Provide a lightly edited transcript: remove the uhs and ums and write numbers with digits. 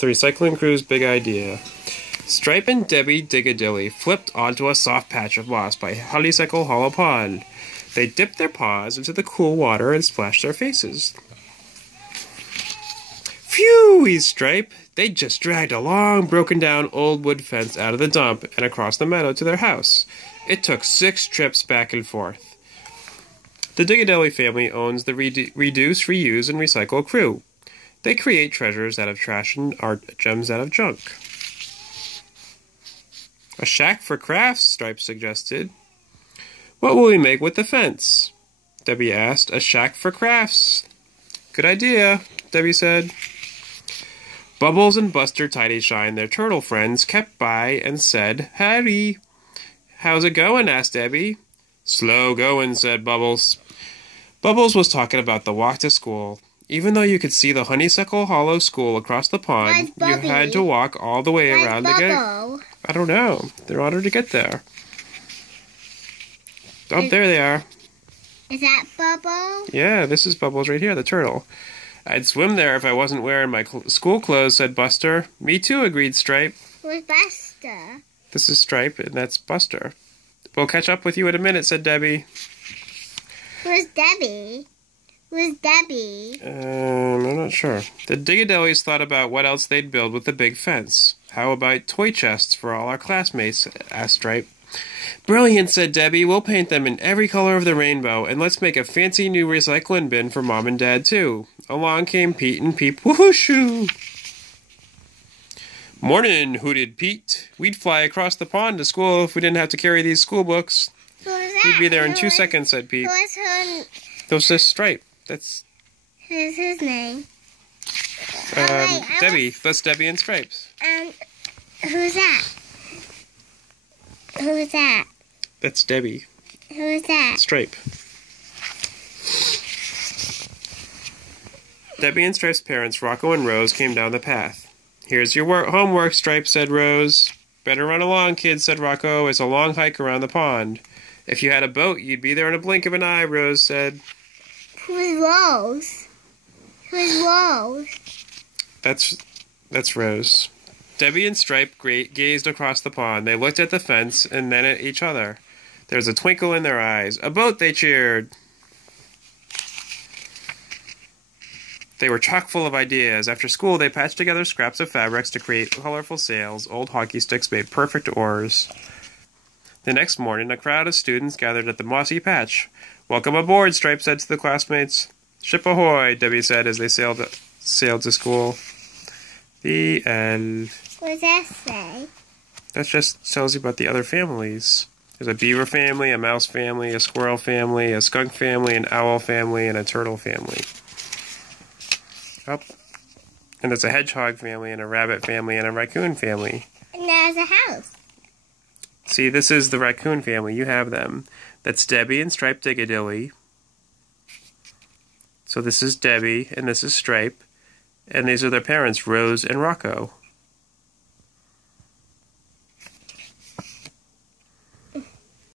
the recycling crew's big idea. Stripe and Debbie Digadilly flipped onto a soft patch of moss by Honeysuckle Hollow Pond. They dipped their paws into the cool water and splashed their faces. Phew, wheezed Stripe. They'd just dragged a long, broken-down old wood fence out of the dump and across the meadow to their house. It took 6 trips back and forth. The Digadilly family owns the Reduce, Reuse, and Recycle crew. They create treasures out of trash and art gems out of junk. A shack for crafts, Stripe suggested. What will we make with the fence? Debbie asked. A shack for crafts. Good idea, Debbie said. Bubbles and Buster Tidyshine, their turtle friends, kept by and said, Howdy. How's it going? Asked Debbie. Slow going, said Bubbles. Bubbles was talking about the walk to school. Even though you could see the Honeysuckle Hollow School across the pond, you had to walk all the way around to get... I don't know. They're ordered to get there. Oh, there they are. Is that Bubble? Yeah, this is Bubbles right here, the turtle. I'd swim there if I wasn't wearing my school clothes, said Buster. Me too, agreed Stripe. Who's Buster? This is Stripe, and that's Buster. We'll catch up with you in a minute, said Debbie. Who's Debbie? Who's Debbie? I'm not sure. The Digadillys thought about what else they'd build with the big fence. How about toy chests for all our classmates? Asked Stripe. Brilliant, said Debbie. We'll paint them in every color of the rainbow, and let's make a fancy new recycling bin for Mom and Dad, too. Along came Pete and Peep. Woohoo! Morning, hooted Pete. We'd fly across the pond to school if we didn't have to carry these school books. We'd be there in 2 seconds, said Pete. Who's this Stripe? That's... Who's his name? Debbie. That's Debbie and Stripes. Who's that? Who's that? That's Debbie. Who's that? Stripe. Debbie and Stripe's parents, Rocco and Rose, came down the path. Here's your homework, Stripe, said Rose. Better run along, kids, said Rocco. It's a long hike around the pond. If you had a boat, you'd be there in a blink of an eye, Rose said. Who's Rose? Who's Rose? That's Rose. Debbie and Stripe gazed across the pond. They looked at the fence and then at each other. There was a twinkle in their eyes. A boat, they cheered. They were chock full of ideas. After school, they patched together scraps of fabrics to create colorful sails. Old hockey sticks made perfect oars. The next morning, a crowd of students gathered at the mossy patch. Welcome aboard, Stripe said to the classmates. Ship ahoy, Debbie said as they sailed to school. The end. What does that say? That just tells you about the other families. There's a beaver family, a mouse family, a squirrel family, a skunk family, an owl family, and a turtle family. Oh. And there's a hedgehog family, and a rabbit family, and a raccoon family. And there's a house. See, this is the raccoon family. You have them. That's Debbie and Stripe Digadilly. So this is Debbie, and this is Stripe. And these are their parents, Rose and Rocco.